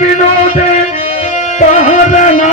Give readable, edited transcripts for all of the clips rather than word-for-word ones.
विनोदे कहना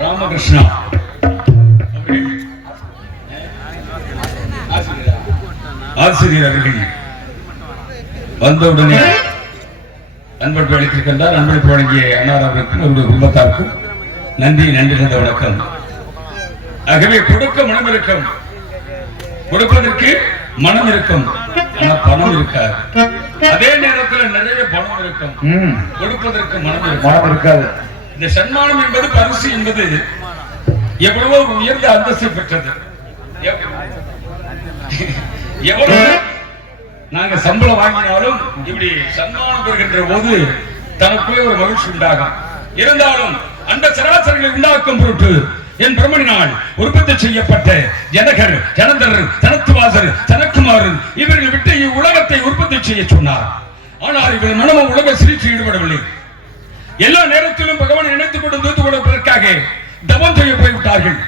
ராமகிருஷ்ணா ஆசிரியர் அவர்கள் வந்தவுடனே அன்பளிப்பு அளித்திருக்கின்றார். அன்பளிப்பு வழங்கிய அன்னார் அவர்களுக்கும் அவருடைய குடும்பத்தாருக்கும் நன்றி கலந்த வணக்கம். ஆகவே கொடுக்க மனம் இருக்கும், கொடுப்பதற்கு மனம் இருக்கும், ஆனா பணம் இருக்காது. அதே நேரத்தில் நிறைய பணம் இருக்கும், கொடுப்பதற்கு மனம் இருக்காது. இந்த சன்மானம் என்பது, பரிசு என்பது எவ்வளவோ உயர்ந்த அந்தஸ்தை பெற்றது. எவ்வளவு நாங்க சம்பளம் வாங்கினாலும் இப்படி சன்மானம் பெறுகின்ற போது தனக்குள்ளே ஒரு மகிழ்ச்சி உண்டாகும். இருந்தாலும் அந்த சராசரிகளை உண்டாக்கும் பொருட்டு என் பிரம்மனினால் உற்பத்தி செய்யப்பட்ட ஜனகர், ஜனந்தர், தனத்துவாசர், தனக்குமாரன் இவர்கள் விட்டு உலகத்தை உற்பத்தி செய்ய சொன்னார். ஆனால் இவர்கள் மனமும் உலக சிரிச்சு ஈடுபடவில்லை. எல்லா நேரத்திலும் பகவானை நினைத்துக் கொண்டு தூத்துக் கொடுப்பதற்காக தவம் செய்ய போய்விட்டார்கள்.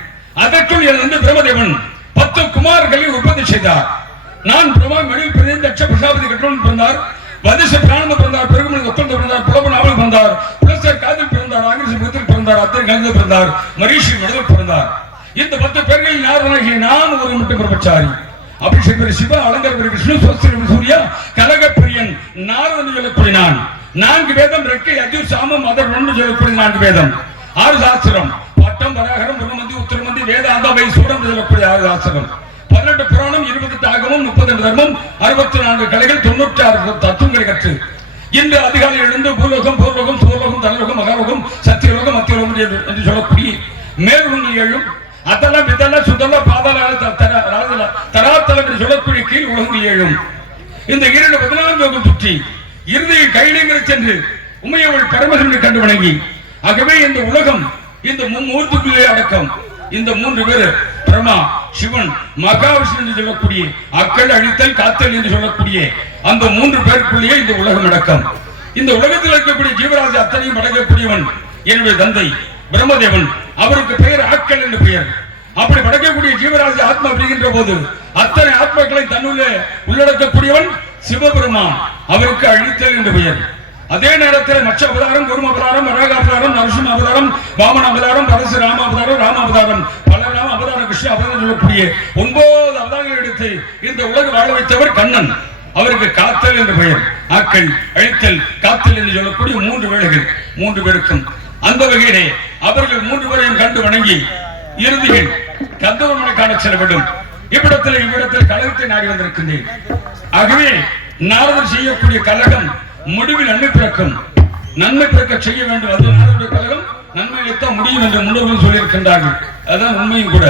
அதற்குள் இருந்து பிரம்மதேவன் 10 குமார்களை உற்பத்தி செய்தார். நான் பிரமா மணியில் பிறந்த தட்ச பிரசாபதி கட்டணம் பிறந்தார், வதிஷ பிராணம் பிறந்தார், பெருமணி ஒத்தந்த பிறந்தார், புலபன் அவள் பிறந்தார், புலசர் காதில் பிறந்தார், ஆங்கிரசி புத்தர் பிறந்தார், அத்தனை கலந்து பிறந்தார், மரிஷி மனிதர் பிறந்தார். இந்த 10 பேர்களில் நாரதனாகிய நான் ஒரு மட்டும் பிரம்மச்சாரி. அபிஷேகர் சிவ அலங்கர் விஷ்ணு சோஸ்திரம் சூர்யா கலகப்பிரியன் நாரதன் சொல்லக்கூடிய நான் 4 வேதம் ரெக்கை அஜூர் சாமம் அதர் 1 சொல்லக்கூடிய 4 வேதம் 6 சாஸ்திரம் பட்டம் பராகரம் பிரம்மந்தி உத்தரமந்தி வேதாந்தவை சூடம் சொல்லக்கூடிய 6 சாஸ்திரம் 18 புராணம் 28 ஆகமம் 32 தர்மம் 64 கலைகள் 96 தத்துவங்களை கற்று இன்று அதிகாலை எழுந்து பூலோகம் பூர்லோகம் சூர்லோகம் தனலோகம் மகாலோகம் சத்தியலோகம் மத்தியலோகம் என்று சொல்லக்கூடிய மேலுங்கள் எழும் அதெல்லாம் இதெல்லாம் சுதல்ல பாதாள தராத்தலம் என்று சொல்லக்கூடிய கீழ் உலகங்கள் ஏழும் இந்த 14 யோகம் சுற்றி இறுதியில் கையிலேங்கிற சென்று உமையவள் பரமசிவனை கண்டு வணங்கி ஆகவே இந்த உலகம் இந்த மும்மூர்த்திக்குள்ளே அடக்கம் இந்த 3 பேர் பிரம்மா சிவன் மகாவிஷ்ணு என்று சொல்லக்கூடிய அக்கள் அழித்தல் காத்தல் என்று சொல்லக்கூடிய அந்த 3 பேருக்குள்ளேயே இந்த உலகம் அடக்கம். இந்த உலகத்தில் இருக்கக்கூடிய ஜீவராசி அத்தனையும் அடக்கக்கூடியவன் என்னுடைய தந்தை பிரம்மதேவன். அவருக்கு பெயர் ஆக்கள் என்று பெயர். அப்படி படைக்கக்கூடிய ஜீவராசி ஆத்மா பிரிகின்ற போது அத்தனை ஆத்மாக்களை தன்னுள்ளே உள்ளடக்கக்கூடியவன் சிவபெருமான். அவருக்கு அழித்தல் என்று பெயர். அதே நேரத்தில் மச்ச அவதாரம், குரும அவதாரம், வராக அவதாரம், நரசிம்ம அவதாரம், வாமன அவதாரம், பரசுராம அவதாரம், ராம அவதாரம், பலராம அவதாரம், கிருஷ்ண அவதாரம் சொல்லக்கூடிய 9 அவதாரங்களை எடுத்து இந்த உலக வாழ வைத்தவர் கண்ணன். அவருக்கு காத்தல் என்று பெயர். ஆக்கள் அழித்தல் காத்தல் என்று சொல்லக்கூடிய 3 வேளைகள் 3 பேருக்கும். அந்த வகையிலே அவர்கள் 3 பேரையும் கண்டு வணங்கி இறுதியில் கந்தவர்மனை காண செல்ல வேண்டும். இவ்விடத்தில் கலகத்தை நாடி வந்திருக்கின்றேன். ஆகவே நாரதர் செய்யக்கூடிய கலகம் முடிவில் நன்மை பிறக்கும். நன்மை பிறக்க செய்ய வேண்டும். அது நாரதருடைய கலகம் நன்மையைத்தான் முடியும் என்று முன்னோர்கள் சொல்லியிருக்கின்றார்கள். அதுதான் உண்மையும் கூட.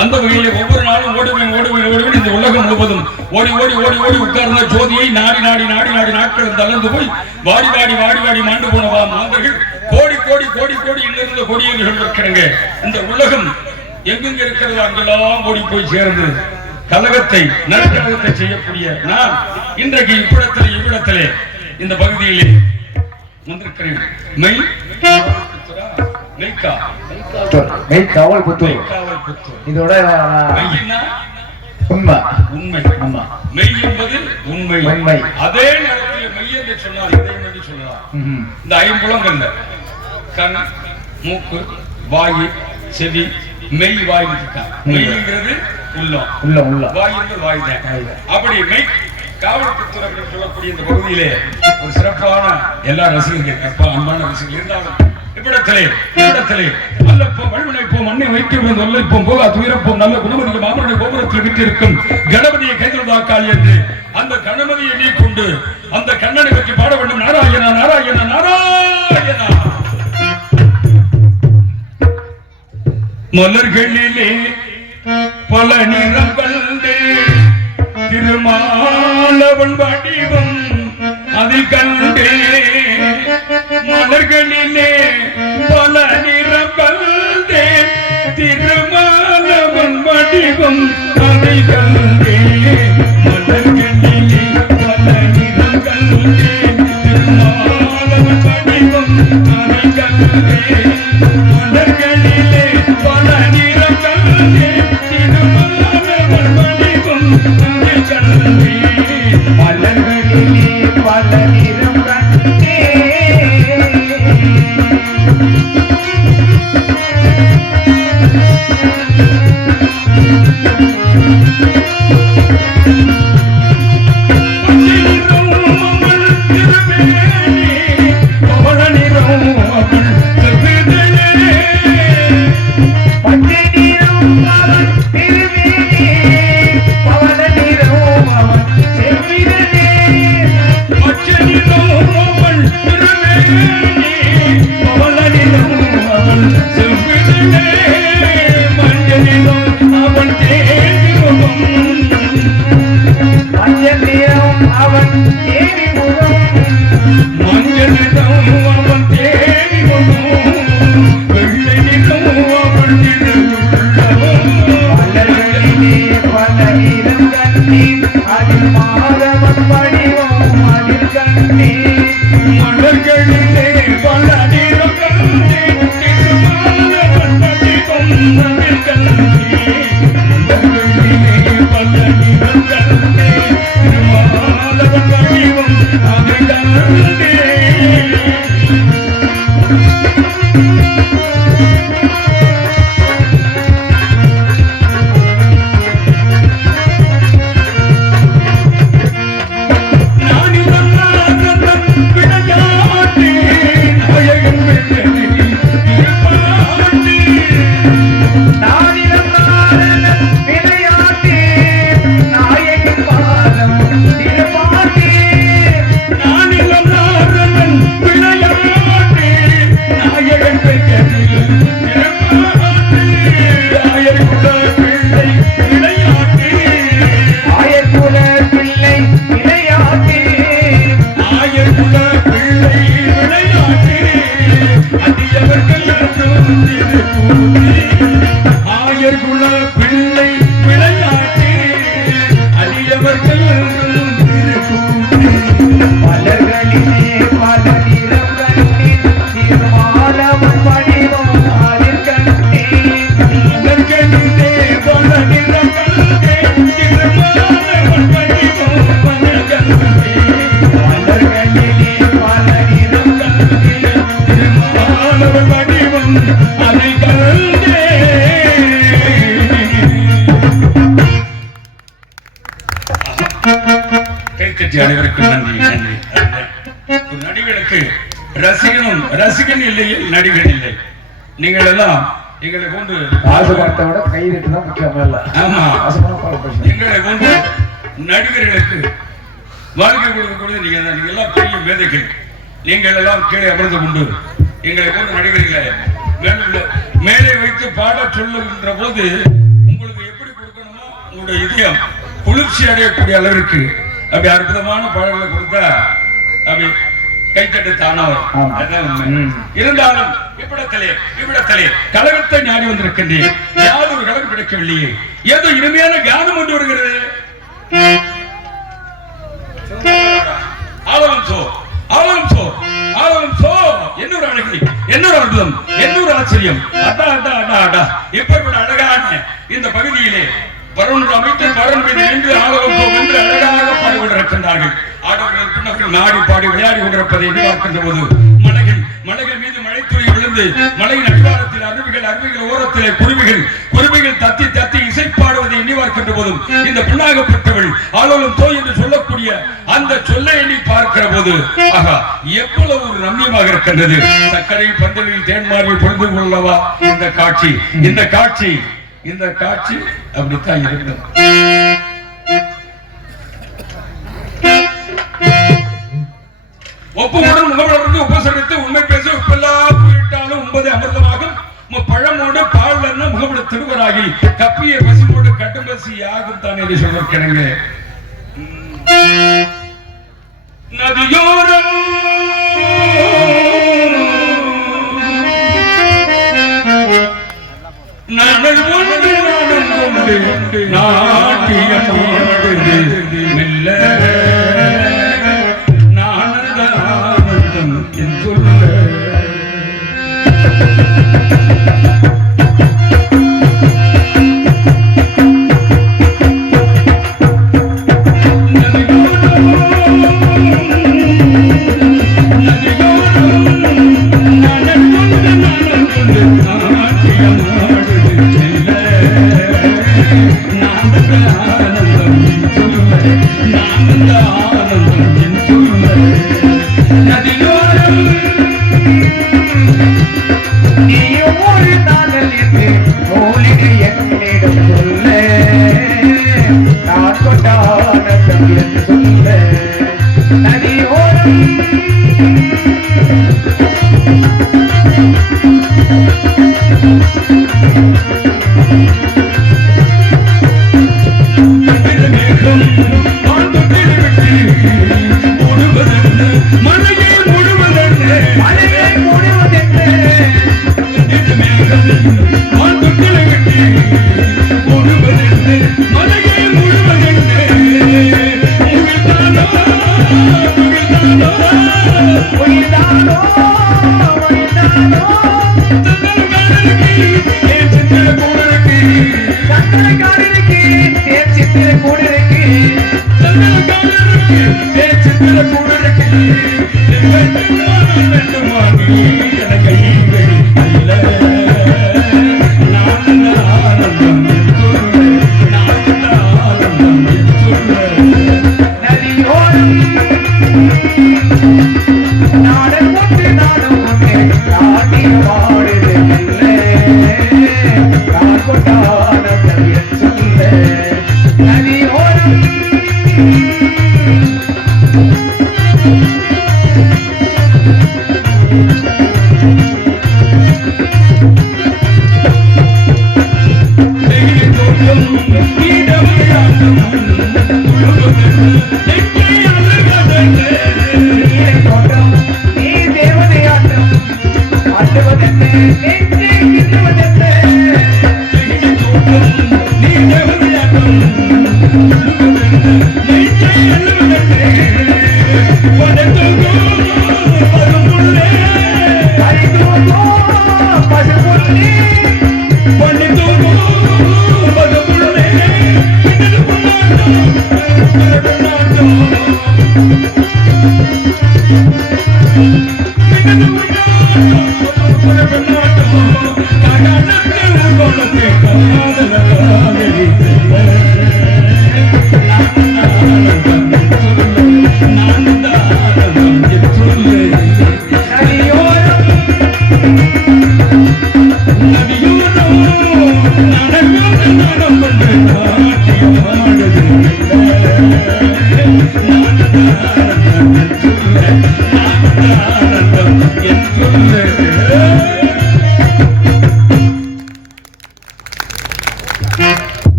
அந்த வகையிலே ஒவ்வொரு நாளும் ஓடுவேன் இந்த உலகம் முழுவதும் ஓடி உட்கார்ந்த ஜோதியை நாடி நாட்கள் தளர்ந்து போய் வாடி மாண்டு போனவா மாந்தர்கள் கோடி இங்கிருந்த கொடி என்று சொல்லிருக்கிறாங்க. இந்த உலகம் எங்கெங்க இருக்கிறதோ அங்கெல்லாம் ஓடி போய் சேர்ந்து கலகத்தை நற்கலகத்தை செய்யக்கூடிய நான் இன்றைக்கு இவ்விடத்திலே இந்த பகுதியிலே வந்திருக்கிறேன். இதோட உண்மை மெய் என்பது உண்மை. அதே நேரத்தில் மெய் என்று சொன்னால் இதயம் என்று சொல்லலாம். இந்த 5 புலங்கள்ல கண், மூக்கு, வாயு, செவி, மெய் வாய் மெய்ங்கிறது உள்ளம், வாய் என்று வாய் தான். அப்படி மெய் காவல்புத்தூர் அப்படின்னு சொல்லக்கூடிய இந்த பகுதியிலே ஒரு சிறப்பான எல்லா ரசிகர்கள் அன்பான ரசிகர்கள் இருந்தாலும் இவ்விடத்திலே அல்லப்போம் வழிவினைப்போம் மண்ணை வைக்கிறோம் சொல்லைப்போம் போகா துயரப்போம் நல்ல குணமதிக்கு மாமனுடைய கோபுரத்தில் விட்டிருக்கும் கணபதியை கைதொழுதாக்கால் என்று அந்த கணபதியை நீக்கொண்டு அந்த கண்ணனை பற்றி பாட வேண்டும். நாராயணா நாராயணா நாராயணா. மலர்களிலே பல நிறம் கண்டே திருமாலவன் வடிவம் அதில் கண்டே. மலர்களிலே பல நிறம் கண்டே திருமாலவன் வடிவம் அதில் கண்டே. மலர்களிலே பல நிறம் கண்டே திருமாலவன் வடிவம் அதில் கண்டே. மலர்களிலே பல நிறம் கண்டே திருமாலவன் வடிவம் அதில் கண்டே. மலர்களிலே பல நிறம் கண்டே பல வடிவம் அதை கண்டேன். அனைவருக்கும் நன்றி நன்றி. ஒரு நடிகனுக்கு ரசிகன் இல்லையே நடிகன் இல்லை. நீங்கள் எல்லாம் எங்களை கொண்டு ஆசைப்பட்டோட கைதட்டு தான் முக்கியம் இல்ல. ஆமா, ஆசைப்பட எங்களை கொண்டு நடிகர்களுக்கு வாழ்க்கை கொடுக்கக்கூடிய நீங்க எல்லாம் பெரிய மேதைகள். நீங்கள் எல்லாம் கீழே அமர்ந்து கொண்டு எங்களை கொண்டு நடிகர்களை மேலே வைத்து பாட சொல்லுகின்ற போது உங்களுக்கு எப்படி கொடுக்கணுமோ உங்களுடைய இதயம் குளிர்ச்சி அடையக்கூடிய அளவிற்கு அப்படி அற்புதமான பாடல்களை கொடுத்தா அப்படி கைத்தட்டு தானவர். இருந்தாலும் இவ்விடத்திலே கழகத்தை ஞானி வந்திருக்கின்றேன். யாரும் ஒரு கழகம் கிடைக்கவில்லையே, ஏதோ இனிமையான ஞானம் கொண்டு வருகிறது. என்னொரு அழகு, என்னொரு அற்புதம், என்னொரு ஆச்சரியம். இப்படி அழகான இந்த பகுதியிலே அமைத்து பரன் மீது நின்று ஆலோசம் என்று அழகாக பாடிக்கொண்டிருக்கின்றார்கள். ஆடவர்கள் பின்னவர்கள் நாடி பாடி விளையாடி கொண்டிருப்பதை எதிர்பார்க்கின்ற போது மலைகள் மீது மழைத்துளி விழுந்து மலையின் அடிவாரத்தில் அருவிகள் ஓரத்திலே குருவிகள் தத்தி இசைப்பாடுவதை எண்ணி பார்க்கின்ற போதும் இந்த பின்னாகப்பட்டவள் ஆலோலம் தோ என்று சொல்லக்கூடிய அந்த சொல்லை எண்ணி பார்க்கிற போது ஆகா எவ்வளவு ஒரு ரம்யமாக இருக்கின்றது. சர்க்கரை பந்தலில் தேன்மாரியை பொழுது கொள்ளவா இந்த காட்சி அப்படித்தான் இருக்கும். ஒப்புமுடன் முகமலர்ந்து உபசரித்து உண்மை பேசி உப்பெல்லாம் போயிட்டாலும் உண்பது அமிர்தமாகும். பழமோடு பால் முகமட திருவராகி கப்பிய பசிமோடு கட்டுப்பசி ஆகும் தான் என்று சொல்லிருக்கிறேங்க. நதியோரம் நாட்டியம் மெல்ல நானந்தானந்தம் என் சொல்ல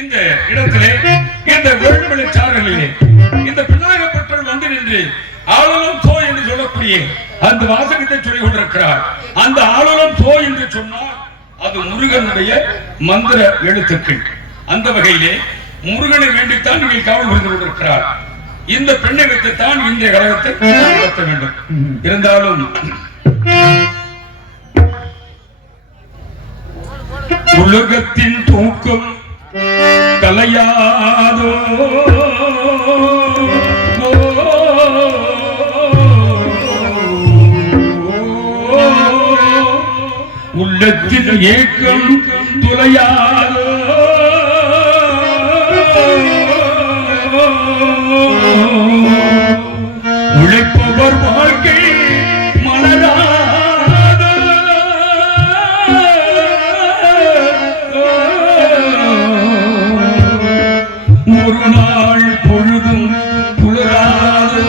இந்த இடத்திலே இந்த வேள்விளை சாரலிலே இந்த பிள்ளைகப்பட்டல் வந்து நின்று ஆளுநம் சோ என்று சொல்லக்கூடிய அந்த வாசகத்தை சொல்லிக் கொண்டிருக்கிறார். அந்த ஆளுநம் சோ என்று சொன்னால் அது முருகனுடைய மந்திர எழுத்துக்கள். அந்த வகையிலே முருகனை வேண்டித்தான் நீங்கள் காவல் புரிந்து கொண்டிருக்கிறார். இந்த பெண்ணை வைத்துத்தான் இன்றைய கழகத்தை நடத்த வேண்டும். இருந்தாலும் உலகத்தின் தூக்கம் கலையாதோ உள்ளத்தின் ஏக்கம் துளையாதோ உழைப்பவர் வாழ்க்கை மலராதோ ஒரு நாள் பொழுதும் புலராதோ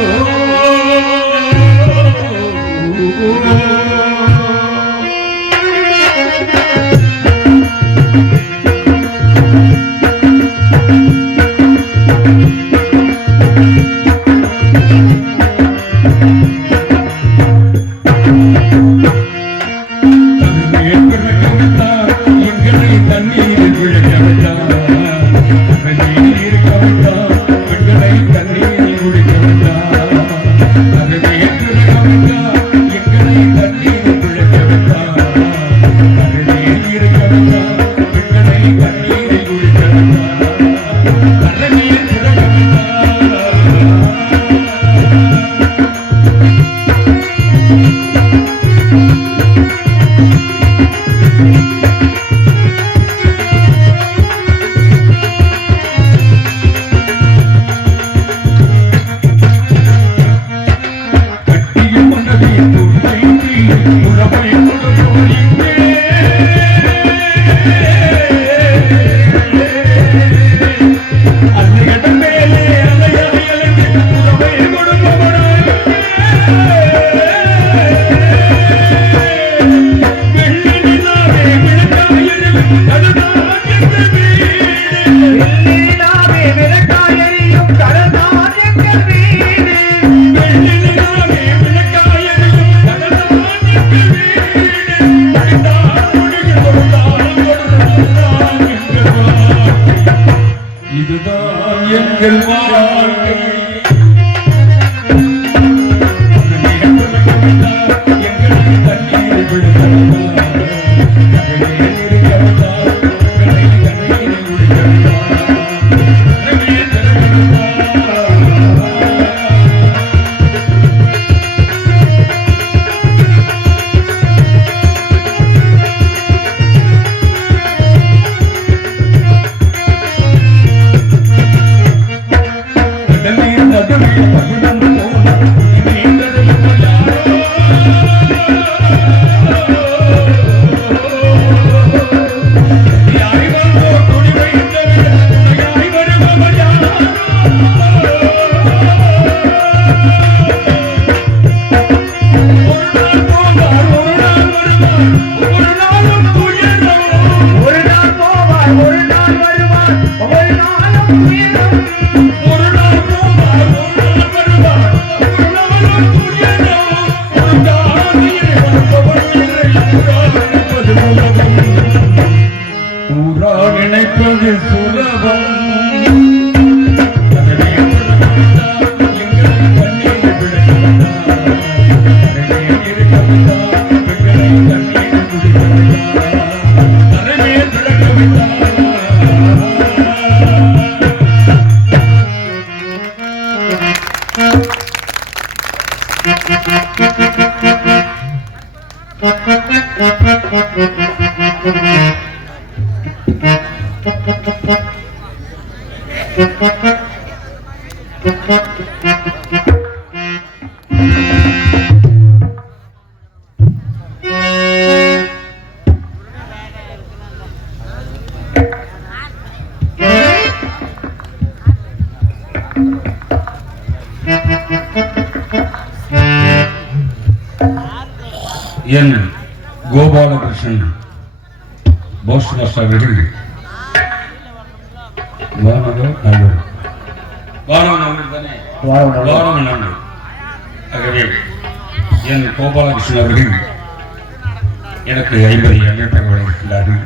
நினைப்பது சுலபம் என் கோபாலகிருஷ்ணன் போஸ்ட் மாஸ்டர் அவர்கள் என் கோபாலகிருஷ்ணன் அவர்கள் எனக்கு 50 அங்கீகாரம் வழங்கியிருக்கிறார்கள்.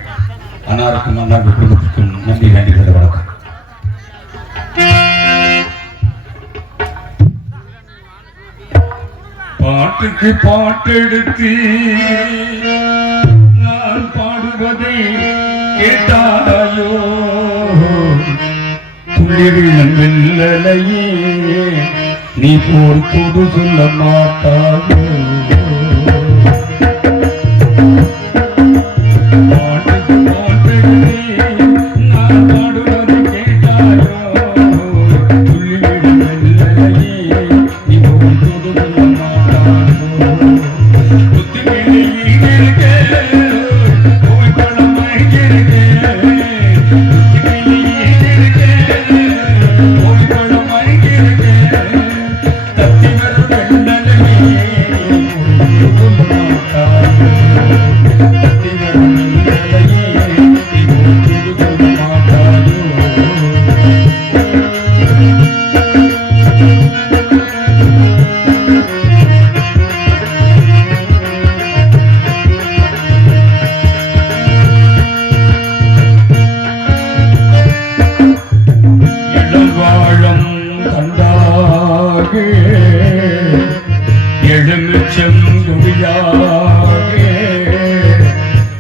அன்னாருக்கும் அன்னார் குடும்பத்திற்கும் நன்றி வேண்டிய வணக்கம். பாட்டுக்கு பாட்டெடுத்து நான் பாடுவதை கேட்டாயோ துளிரின் வெள்ளலையே நீ போர்த்தோடு சொல்ல மாட்டாயோ பாட்டுக்கு பாட்டெடுத்து நான் பாடுவதை கேட்டாயோ துளிரின் வெள்ளலையே நீ போர்த்தோடு சொல்ல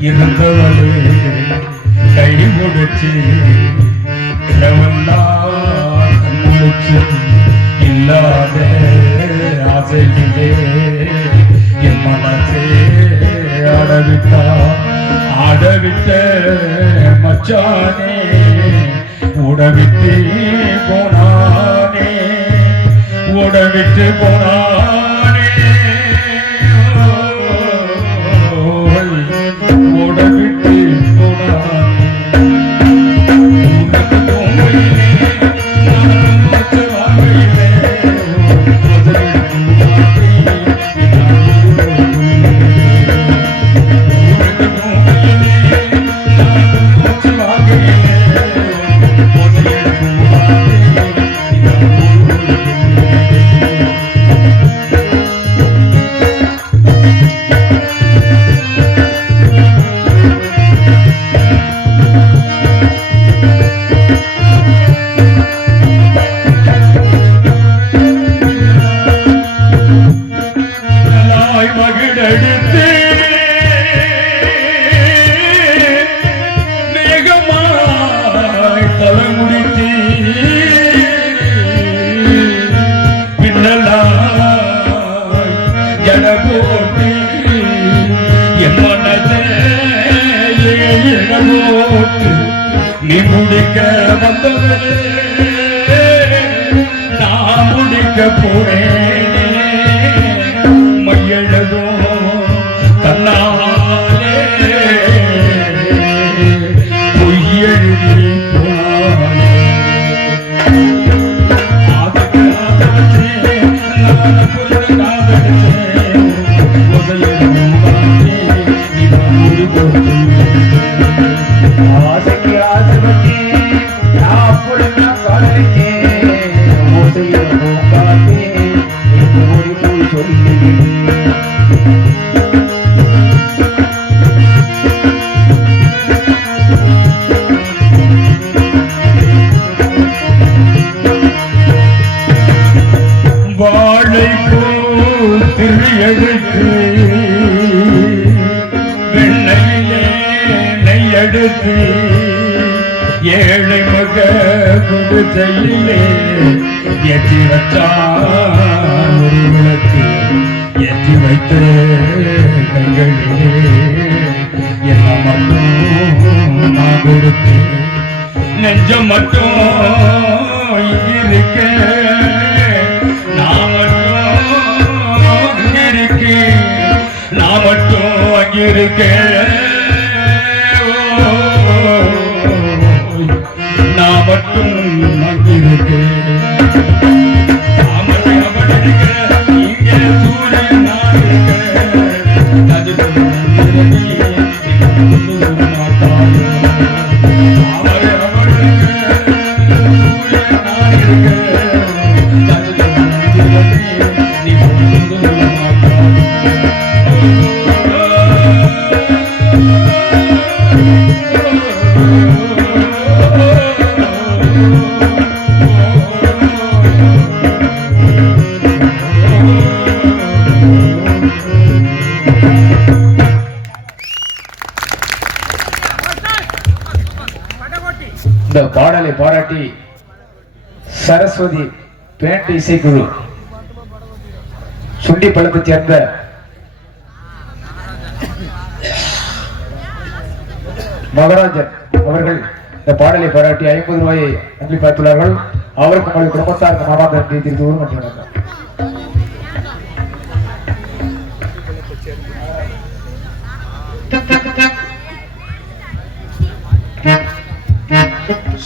இருந்தவளே கை முடிச்சு கண்முடிச்சு இல்லாத ஆசையிலே என் மனசே ஆடவிட்ட மச்சானே உடவிட்டு போனானே உடவிட்டு போனானே உடவிட்டு போனானே நீ முடிக்க வந்தவரே நான் முடிக்க போறேனே மையழகோ கண்ணாலே பொய்யெழுதி போனாலே ஆதக்கு ஆதரிச்சே நான் பொருள் காதலிச்சே உதயம் காத்தே இவன் முருகோடு ஆசைக்கு ஆசை வச்சு நான் பொழுது காதலிச்சே உதயம் காத்தே ஏழை மக குடிசையிலே ஏற்றி வச்சான் ஒரு விளக்கு ஏற்றி வைத்த கைகளிலே எல்லாம் மட்டும் நான் கொடுத்தேன் நெஞ்சம் மட்டும் இங்கிருக்க நான் மட்டும் இங்கிருக்கேன் நான் மட்டும் அங்கிருக்கேன் நான் மட்டும் அங்கிருக்கேன் இந்த பாடலை பாராட்டி சரஸ்வதி பேண்ட் இசைக்குழு சுண்டிப்பள்ளத்தைச் சேர்ந்த மகராஜன் அவர்கள் இந்த பாடலை பாராட்டி 50 ரூபாயை நன்றி பார்த்துள்ளார்கள். அவருக்கு உங்கள் குடும்பத்தாருக்கு மாமாந்த நன்றி தெரிவித்து நன்றி வணக்கம்.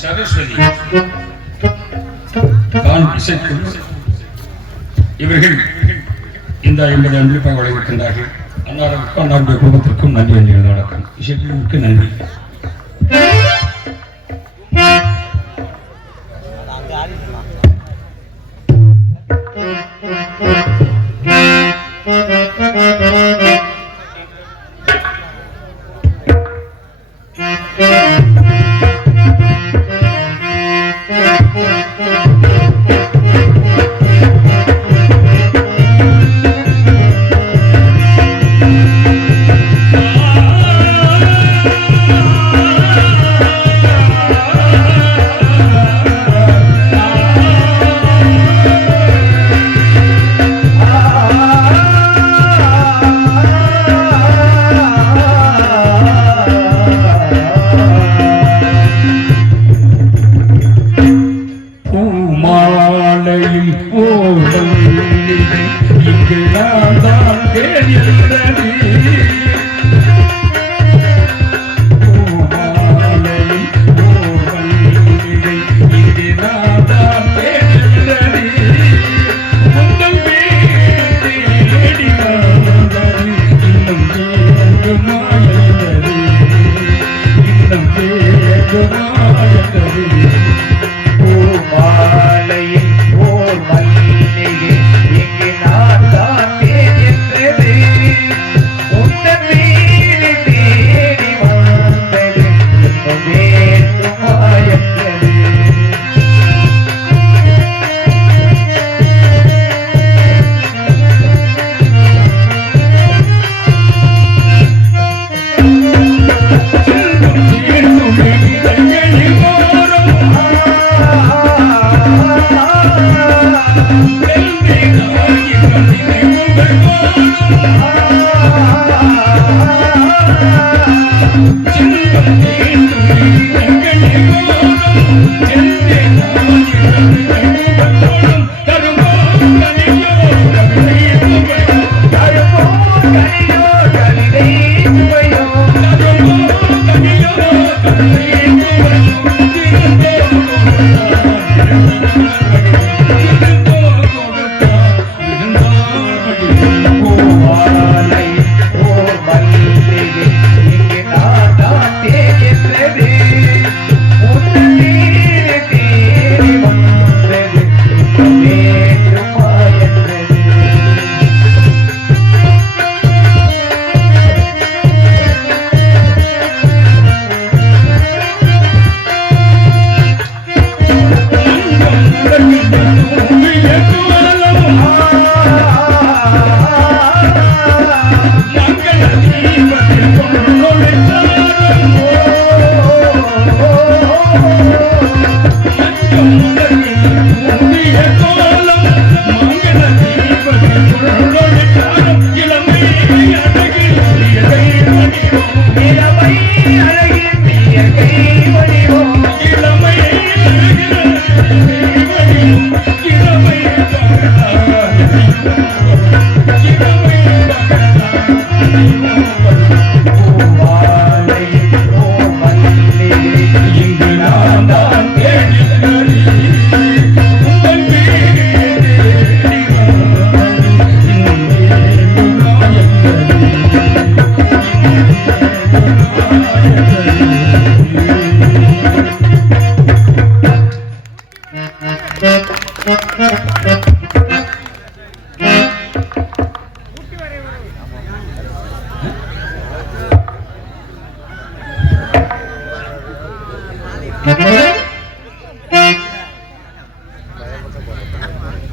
சரஸ்வதி இவர்கள் இந்த 50 அன்பளிப்பாக வழங்கியிருக்கின்றார்கள். அன்னாருக்கும் அன்னாருடைய குடும்பத்திற்கும் நன்றி என்று வணக்கம். இசைக்குழுவுக்கு நன்றி.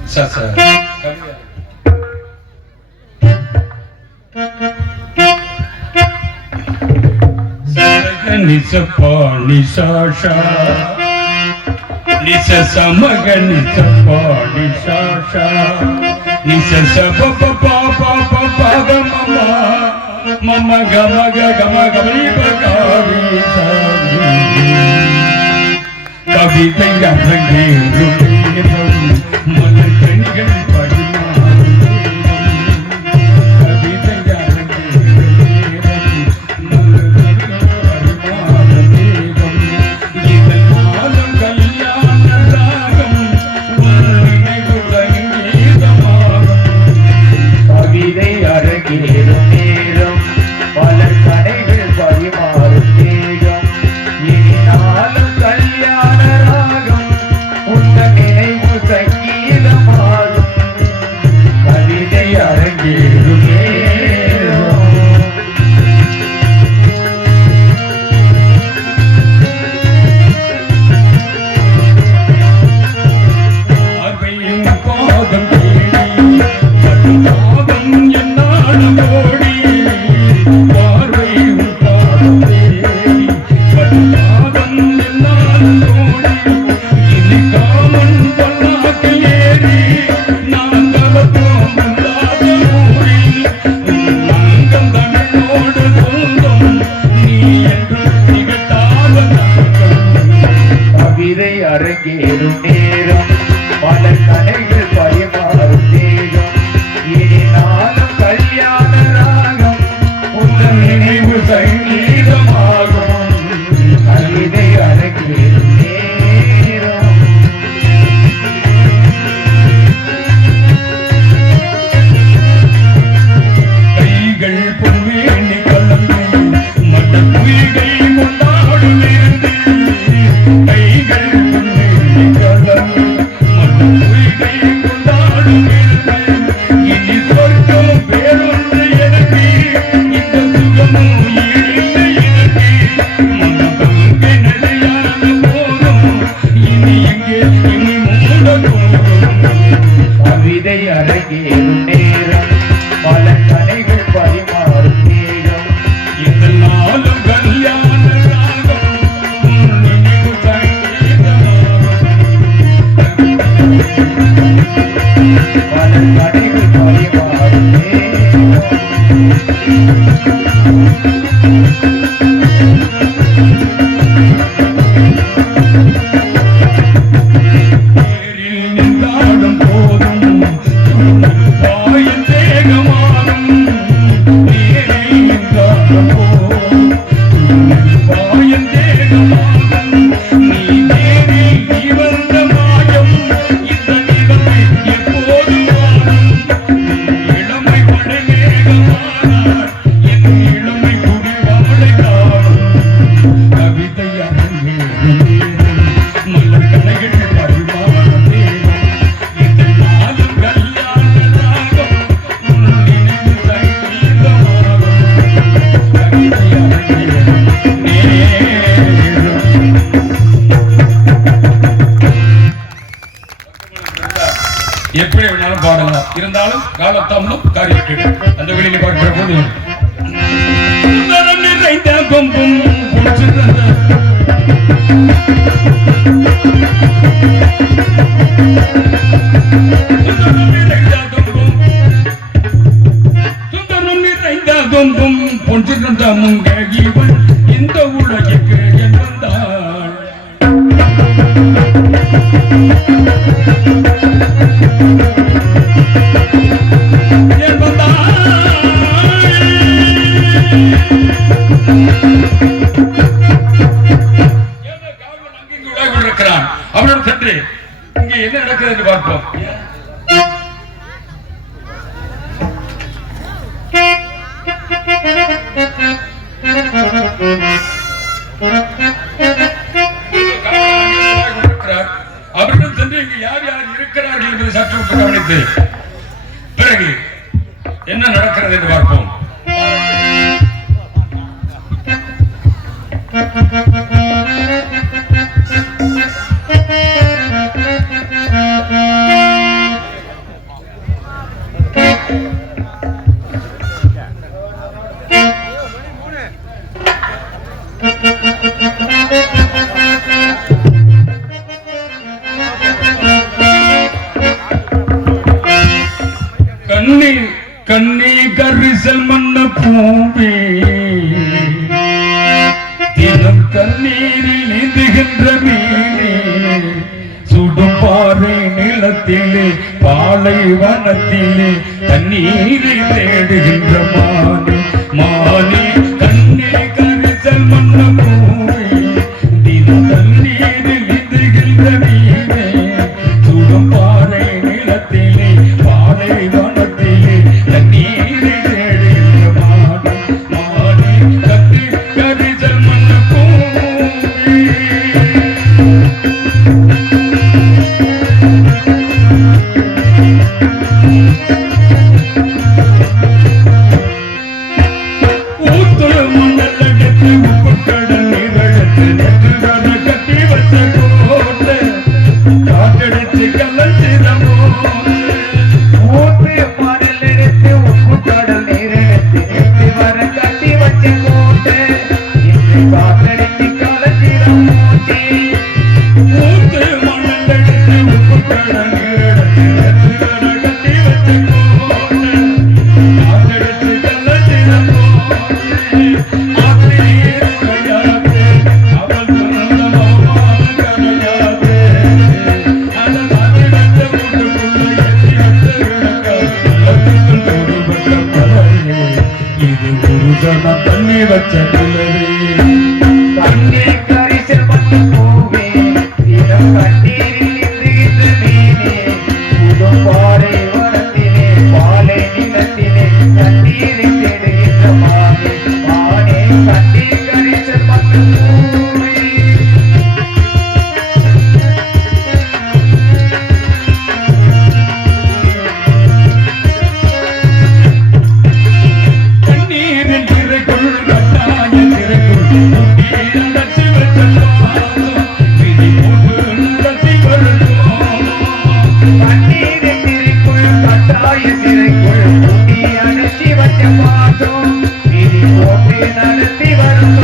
சார் சார் நிசப்பா நிசாஷா நிச சமக நிசப்பா நிசாஷா நிச சப பாபா பாபா மமா மம கமக கம கமலி பகாரி சாமி கவிதை அரங்கேறும் மலர் கண்கள் பரிமாறும் கவிதை அரங்கேறும் மலர் கண்கள் பரிமாறும் இதனாலும் கல்யாண ராகம் நினைவு சங்கீதமாகும் கவிதை அரங்கேறும் நேரம் மலர் கடைகள் பரிமாறும் தேகம் இனினாலும் கல்யாண ராகம் உந்த நினைவு சங்கீதமாகும் கவிதை அரங்கேறும் நேரம் பார்வையின் பாதம் தேடி பாதம் என்னாலும் ஓடி பார்வையின் பாதம் தேடி பாதம் என்னாலும் ஓடி இனி காமன் பல்லாக்கில் ஏறி நான் கலப்போம் இல்லாத ஊரில் நாங்கள் தமிழோடு சொந்தம் நீ என்று திகட்டாத நாங்கள் கவிதை அரங்கேறும் நேரம் மலர் கடைகள் பரிமாறும் தேகம் இனினாலும் கல்யாண ராகம் உந்த நினைவு சங்கீதமாகும் கவிதை அரங்கேறும் நேரம் கைகள் பொன்வேணி கலந்து மற்ற குயில்கள் கொண்டாடும் இருந்து கைகள் பொன்வேணி கலந்து மற்ற குயில்கள் கொண்டாடும் இருந்து இனி சொர்க்கம் வேறொன்று எனக்கு இந்த சுகமும் ஈடில்லை எனக்கு மனதங்கே நிலையான போதும் இனி எங்கே இனி மூட போதும் கவிதை அரங்கேறும் நேரம் மலர் கடைகள் பரிமாறும் தேகம் இந்த நாளும் கல்யாண ராகம் உன் நினைவு சங்கீதமாகும் மலர் கடைகள் பரிமாறும் தேகம் தேரில் நின்றாடும் போதும் வாயின் தேகமாகும் தேரில் நின்றாடும் போதும் வாயின் தேகமாகும் நீ தேரில் நீ வந்த மாயம் இந்த நிகழ்வை எப்போது மாறும் இளமை மழை மேகமானார் என் இளமை குடி வாழை காணும் கவிதை அரங்கேறும் மலர் கடைகள் பரிமாறும் தேகம் இந்த நாளும் கல்யாண ராகம் உன் நினைவு சங்கீதமாகும் கவிதை அரங்கேறும் நேரம் எப்படி வேணாலும் பாடலாம் இருந்தாலும் காலத்தாமலும் காரியத்தில் அந்த வெளியில பார்க்கிற போது சுந்தரம் நிறைந்த கொம்பும் புடிச்சிருந்த சுந்தரம் நிறைந்த கொம்பும் பொன்றிருந்த முங்க இவன் இந்த உலகிற்கு என் வந்தாள் என் இருக்கிறான் அவனோடு சென்று இங்கே என்ன நடக்கிறது என்று பார்ப்போம். அவரிடம் சென்று இங்கு யார் யார் இருக்கிறார்கள் என்பதை சற்று கவனித்து பிறகு என்ன நடக்கிறது என்று பார்ப்போம். மீனே சுடுபாறை நிலத்திலே பாலைவனத்திலே தண்ணீரை தேடுகின்ற மானே மானே கண்ணே கரிசல் மண்ண பூவே தினம் தண்ணீரில் நீந்துகின்ற மீனே சுடுபாறை நிலத்திலே பாலைவனத்திலே தண்ணீரை தேடுகின்ற மானே மானே கண்ணே கரிசல் மண்ண பூவே தண்ணி வச்ச தண்ணி கரிசல் மண்ண பூவே தினம் கண்ணீரில் நீந்துகின்ற மீனே சுடுபாறை வனத்திலே பாலை நிலத்திலே தண்ணீரை தேடுகின்ற மானே மானே தண்ணி கரிசல் மண்ண பூவே நடத்தி வரும்